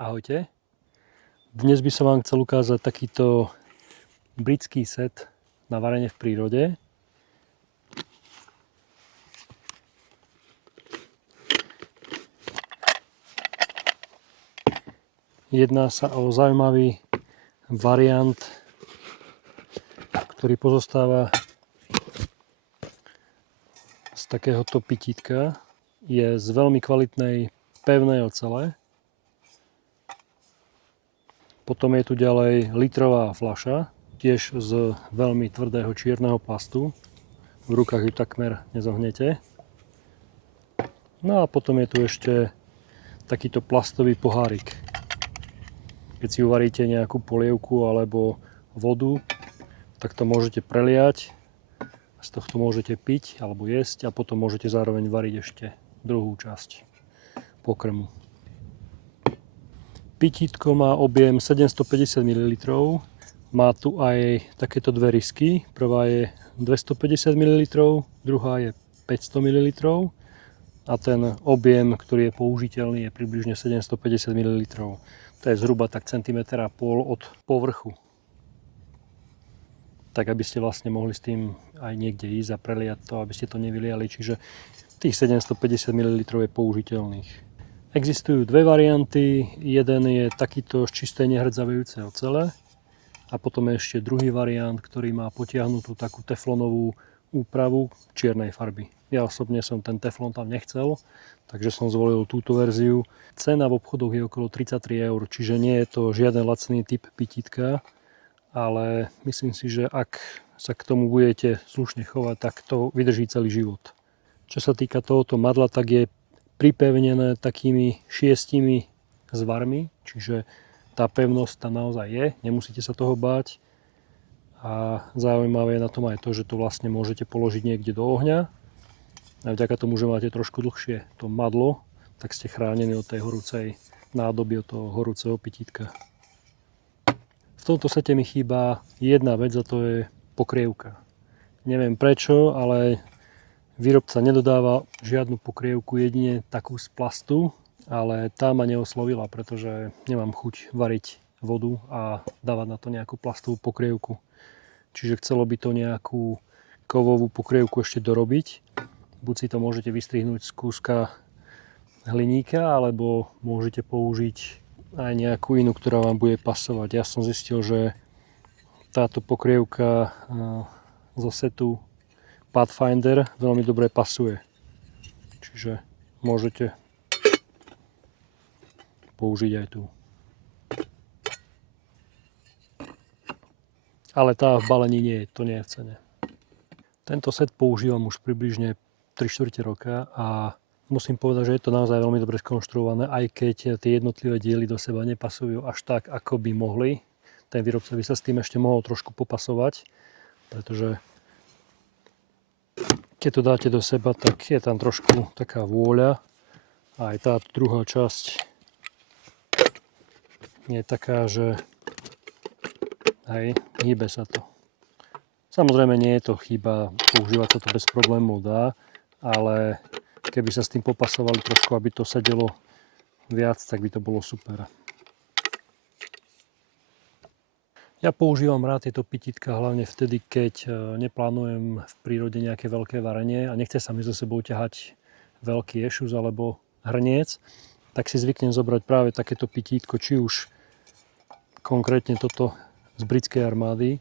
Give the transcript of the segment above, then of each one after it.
Ahojte. Dnes by som vám chcel ukázať takýto britský set na varenie v prírode. Jedná sa o zaujímavý variant, ktorý pozostáva z takéhoto pitítka. Je z veľmi kvalitnej pevnej ocele. Potom je tu ďalej litrová fľaša, tiež z veľmi tvrdého čierneho plastu. V rukách ju takmer nezohnete. No a potom je tu ešte takýto plastový pohárik. Keď si uvaríte nejakú polievku alebo vodu, tak to môžete preliať. Z tohto môžete piť alebo jesť a potom môžete zároveň variť ešte druhú časť pokrmu. Pitítko má objem 750 ml. Má tu aj takéto dve risky. Prvá je 250 ml, druhá je 500 ml. A ten objem, ktorý je použiteľný, je približne 750 ml. To je zhruba tak 1,5 cm od povrchu. Tak aby ste vlastne mohli s tým aj niekde ísť a preliať to, aby ste to nevyliali. Čiže tých 750 ml je použiteľných. Existujú dve varianty. Jeden je takýto z čistej nehrdzavejúcej ocele a potom je ešte druhý variant, ktorý má potiahnutú takú teflonovú úpravu čiernej farby. Ja osobne som ten teflon tam nechcel, takže som zvolil túto verziu. Cena v obchodoch je okolo 33 €, čiže nie je to žiaden lacný typ pitítka, ale myslím si, že ak sa k tomu budete slušne chovať, tak to vydrží celý život. Čo sa týka tohoto madla, tak je pripevnené takými 6 zvarmi, čiže tá pevnosť tam naozaj je, nemusíte sa toho báť. A zaujímavé je na tom aj to, že to vlastne môžete položiť niekde do ohňa. A vďaka tomu, že máte trošku dlhšie to madlo, tak ste chránení od tej horúcej nádoby, od toho horúceho pitítka. V tomto sete mi chýba jedna vec a to je pokrievka. Neviem prečo, ale výrobca nedodáva žiadnu pokrievku, jedine takú z plastu, ale tá ma neoslovila, pretože nemám chuť variť vodu a dávať na to nejakú plastovú pokrievku. Čiže chcelo by to nejakú kovovú pokrievku ešte dorobiť. Buď si to môžete vystrihnúť z kúska hliníka, alebo môžete použiť aj nejakú inú, ktorá vám bude pasovať. Ja som zistil, že táto pokrievka zo setu Pathfinder veľmi dobre pasuje. Čiže môžete použiť aj tu. Ale tá v balení nie je, to nie je v cene. Tento set používam už približne 3/4 roka a musím povedať, že je to naozaj veľmi dobre skonštruované, aj keď tie jednotlivé diely do seba nepasujú až tak, ako by mohli. Ten výrobca by sa s tým ešte mohol trošku popasovať, pretože keď to dáte do seba, tak je tam trošku taká vôľa. A aj tá druhá časť je taká, že hej, hýbe sa to. Samozrejme nie je to chyba, používať sa to bez problémov dá, ale keby sa s tým popasovali trošku, aby to sedelo viac, tak by to bolo super. Ja používam rád tieto pitítka hlavne vtedy, keď neplánujem v prírode nejaké veľké varenie a nechce sa mi so sebou ťahať veľký ešus alebo hrniec, tak si zvyknem zobrať práve takéto pitítko, či už konkrétne toto z britskej armády,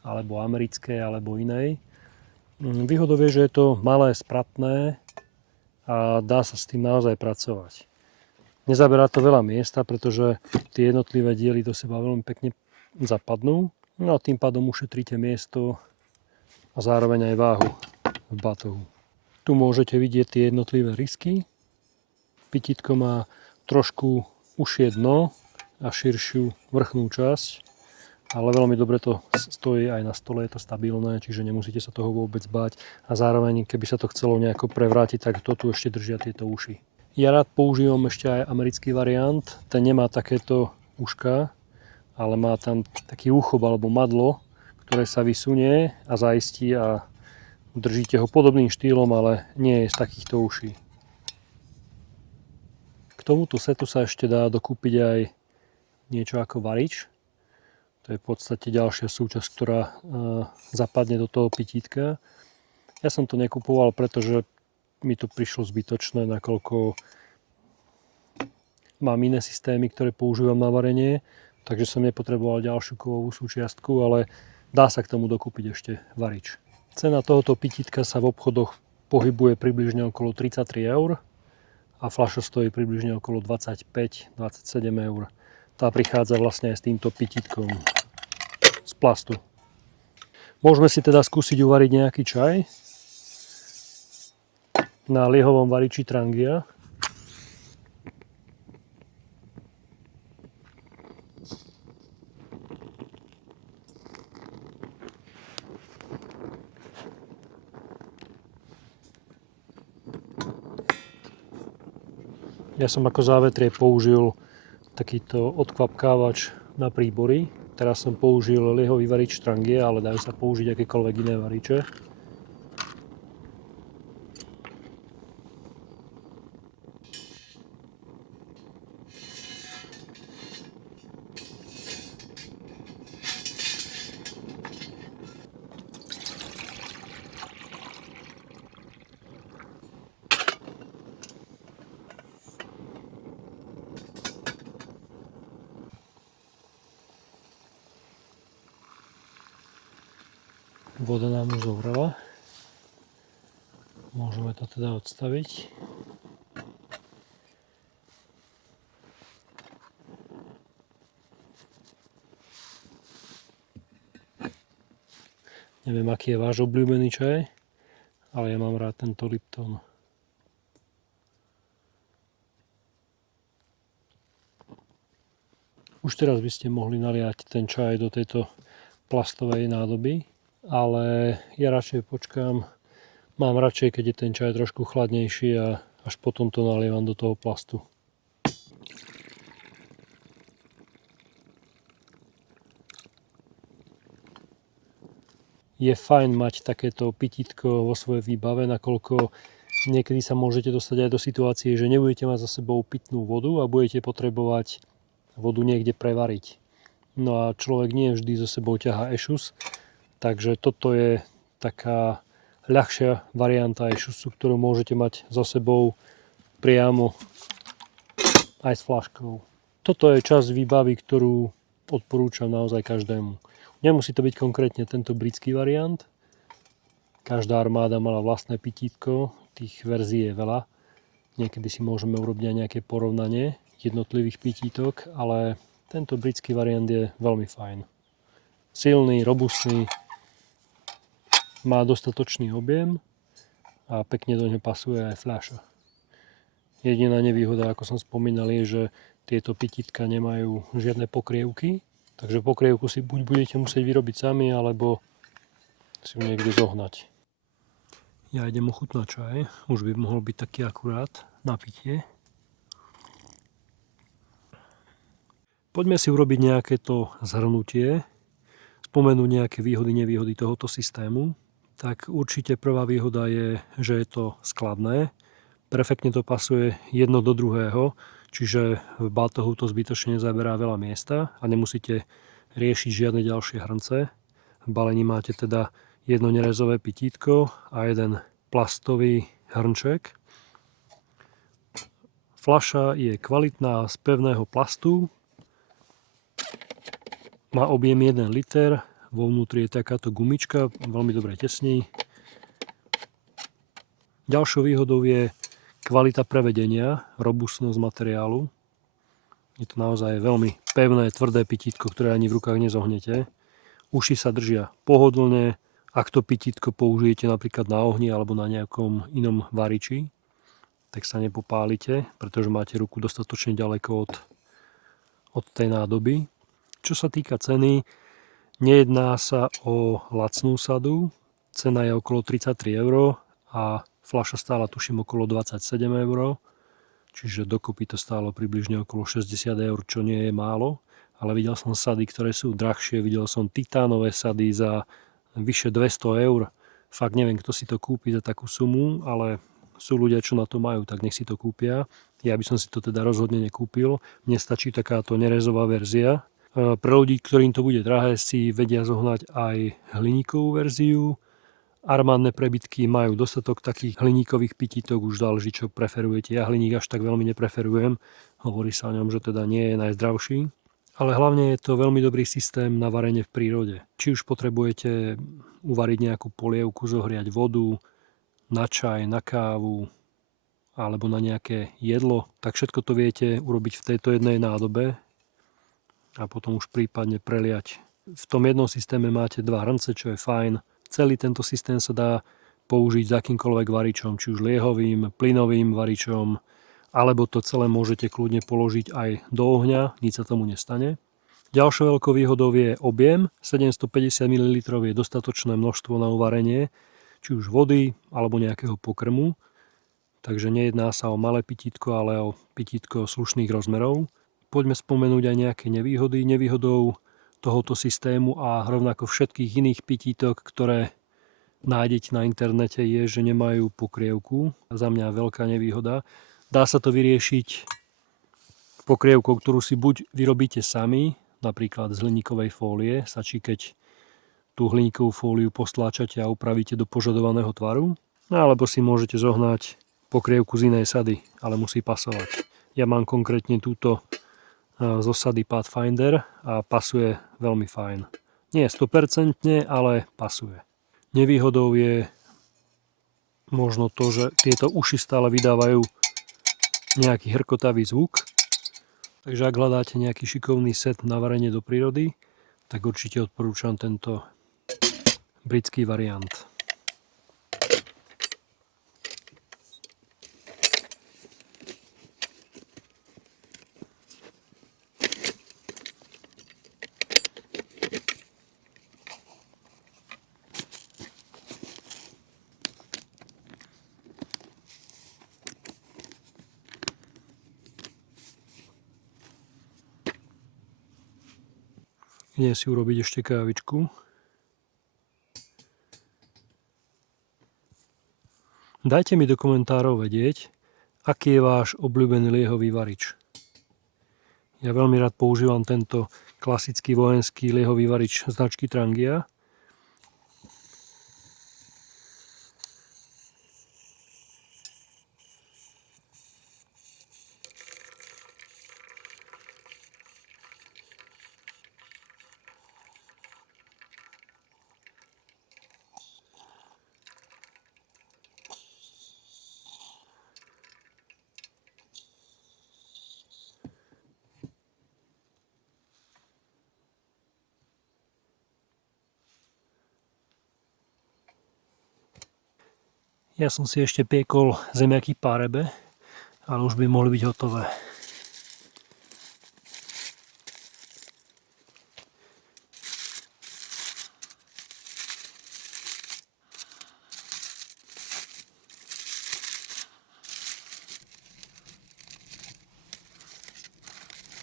alebo americkej, alebo inej. Výhodou je, že je to malé, spratné a dá sa s tým naozaj pracovať. Nezaberá to veľa miesta, pretože tie jednotlivé diely do seba veľmi pekne zapadnú, no a tým pádom ušetríte miesto a zároveň aj váhu v batohu. Tu môžete vidieť tie jednotlivé risky. Pitítko má trošku užšie dno a širšiu vrchnú časť, ale veľmi dobre to stojí aj na stole, je to stabilné, čiže nemusíte sa toho vôbec báť a zároveň keby sa to chcelo nejako prevrátiť, tak to tu ešte držia tieto uši. Ja rád používam ešte aj americký variant, ten nemá takéto uška, ale má tam taký úchob alebo madlo, ktoré sa vysunie a zaistí a držíte ho podobným štýlom, ale nie je z takýchto uší. K tomuto setu sa ešte dá dokúpiť aj niečo ako varič. To je v podstate ďalšia súčasť, ktorá zapadne do toho pitítka. Ja som to nekupoval, pretože mi to prišlo zbytočné, nakoľko mám iné systémy, ktoré používam na varenie, takže som nepotreboval ďalšiu kovovú súčiastku, ale dá sa k tomu dokúpiť ešte varič. Cena tohoto pitítka sa v obchodoch pohybuje približne okolo 33 eur a fľaša stojí približne okolo 25-27 eur. Tá prichádza vlastne aj s týmto pitítkom z plastu. Môžeme si teda skúsiť uvariť nejaký čaj na liehovom variči Trangia. Ja som ako závetrie použil takýto odkvapkávač na príbory. Teraz som použil liehový varič Trangia, ale dajú sa použiť akékoľvek iné variče. Voda nám už zovrela. Môžeme to teda odstaviť. Neviem, aký je váš obľúbený čaj, ale ja mám rád tento Lipton. Už teraz by ste mohli naliať ten čaj do tejto plastovej nádoby, ale ja radšej počkám. Mám radšej, keď je ten čaj trošku chladnejší a až potom to nalievam do toho plastu. Je fajn mať takéto pitítko vo svojej výbave, nakoľko niekedy sa môžete dostať aj do situácie, že nebudete mať za sebou pitnú vodu a budete potrebovať vodu niekde prevariť. No a človek nie vždy so sebou ťahá ešus, takže toto je taká ľahšia varianta ešusu, ktorú môžete mať so sebou priamo aj s fľaškou. Toto je časť výbavy, ktorú odporúčam naozaj každému. Nemusí to byť konkrétne tento britský variant. Každá armáda mala vlastné pitítko, tých verzií je veľa. Niekedy si môžeme urobiť aj nejaké porovnanie jednotlivých pitítok, ale tento britský variant je veľmi fajn. Silný, robustný, má dostatočný objem a pekne do ňoho pasuje aj fľaša. Jediná nevýhoda, ako som spomínal, je, že tieto pitítka nemajú žiadne pokrievky, takže pokrievku si buď budete musieť vyrobiť sami, alebo si ju niekde zohnať. Ja idem ochutnať čaj, už by mohol byť taký akurát na pitie. Poďme si urobiť nejaké to zhrnutie, spomenúť nejaké výhody, nevýhody tohoto systému. Tak určite prvá výhoda je, že je to skladné. Perfektne to pasuje jedno do druhého, čiže v batohu to zbytočne nezaberá veľa miesta a nemusíte riešiť žiadne ďalšie hrnce. V balení máte teda jedno nerezové pitítko a jeden plastový hrnček. Fľaša je kvalitná z pevného plastu. Má objem 1 liter, vo vnútri je takáto gumička, veľmi dobre tesní. Ďalšou výhodou je kvalita prevedenia, robustnosť materiálu. Je to naozaj veľmi pevné, tvrdé pitítko, ktoré ani v rukách nezohnete. Uši sa držia pohodlne, ak to pitítko použijete napríklad na ohni alebo na nejakom inom variči, tak sa nepopálite, pretože máte ruku dostatočne ďaleko od tej nádoby. Čo sa týka ceny, nejedná sa o lacnú sadu. Cena je okolo 33 eur a fľaša stála tuším okolo 27 eur. Čiže dokopy to stálo približne okolo 60 eur, čo nie je málo. Ale videl som sady, ktoré sú drahšie. Videl som titánové sady za vyše 200 eur. Fakt neviem, kto si to kúpi za takú sumu, ale sú ľudia, čo na to majú, tak nech si to kúpia. Ja by som si to teda rozhodne nekúpil. Mne stačí takáto nerezová verzia. Pre ľudí, ktorým to bude drahé, si vedia zohnať aj hliníkovú verziu. Armádne prebytky majú dostatok takých hliníkových pitítok, už záleží, čo preferujete. Ja hliník až tak veľmi nepreferujem. Hovorí sa o ňom, že teda nie je najzdravší. Ale hlavne je to veľmi dobrý systém na varenie v prírode. Či už potrebujete uvariť nejakú polievku, zohriať vodu, na čaj, na kávu alebo na nejaké jedlo, tak všetko to viete urobiť v tejto jednej nádobe a potom už prípadne preliať. V tom jednom systéme máte 2 hrnce, čo je fajn. Celý tento systém sa dá použiť s akýmkoľvek varičom, či už liehovým, plynovým varičom, alebo to celé môžete kľudne položiť aj do ohňa, nič sa tomu nestane. Ďalšou veľkou výhodou je objem. 750 ml je dostatočné množstvo na uvarenie, či už vody alebo nejakého pokrmu. Takže nejedná sa o malé pitítko, ale o pitítko slušných rozmerov. Poďme spomenúť aj nejaké nevýhody. Nevýhodou tohoto systému a rovnako všetkých iných pitítok, ktoré nájdete na internete, je, že nemajú pokrievku. Za mňa veľká nevýhoda. Dá sa to vyriešiť pokrievkou, ktorú si buď vyrobíte sami, napríklad z hliníkovej fólie. Stačí, keď tú hliníkovú fóliu postláčate a upravíte do požadovaného tvaru. Alebo si môžete zohnať pokrievku z inej sady, ale musí pasovať. Ja mám konkrétne túto zo sady Pathfinder a pasuje veľmi fajn. Nie 100%, ale pasuje. Nevýhodou je možno to, že tieto uši stále vydávajú nejaký hrkotavý zvuk. Takže ak hľadáte nejaký šikovný set na varenie do prírody, tak určite odporúčam tento britský variant. Idem si urobiť ešte kávičku. Dajte mi do komentárov vedieť, aký je váš obľúbený liehový varič. Ja veľmi rád používam tento klasický vojenský liehový varič značky Trangia. Ja som si ešte piekol zemiaky párebe, ale už by mohli byť hotové.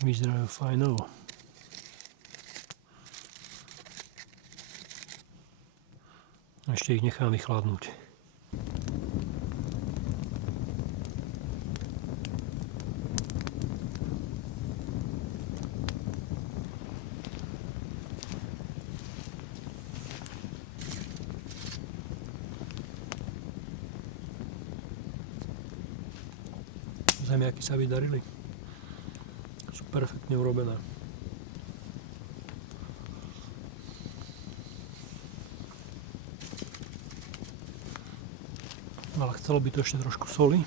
Vyzerajú fajnovo. Ešte ich nechám vychladnúť. Zemiaky sa vydarili. Sú perfektne urobené. Ale chcelo by to ešte trošku soli.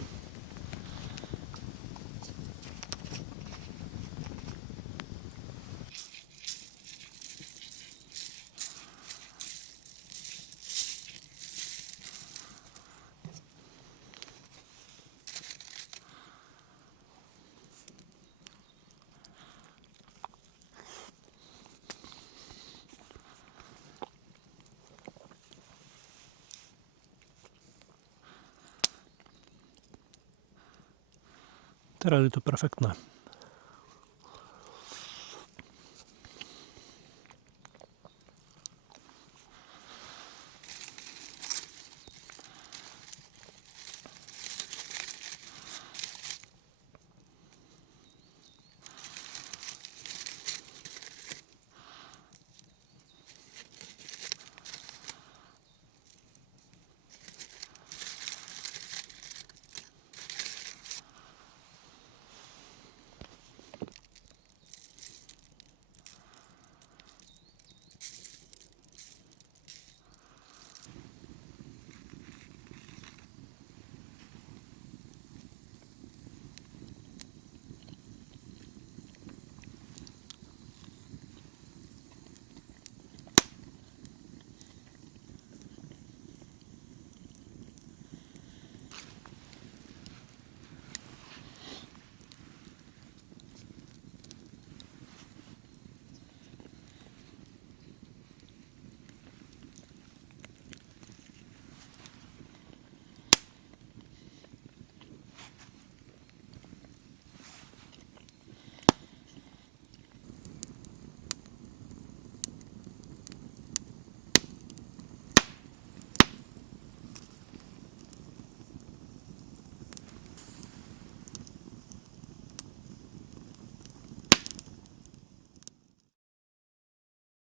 Teraz je to perfektné.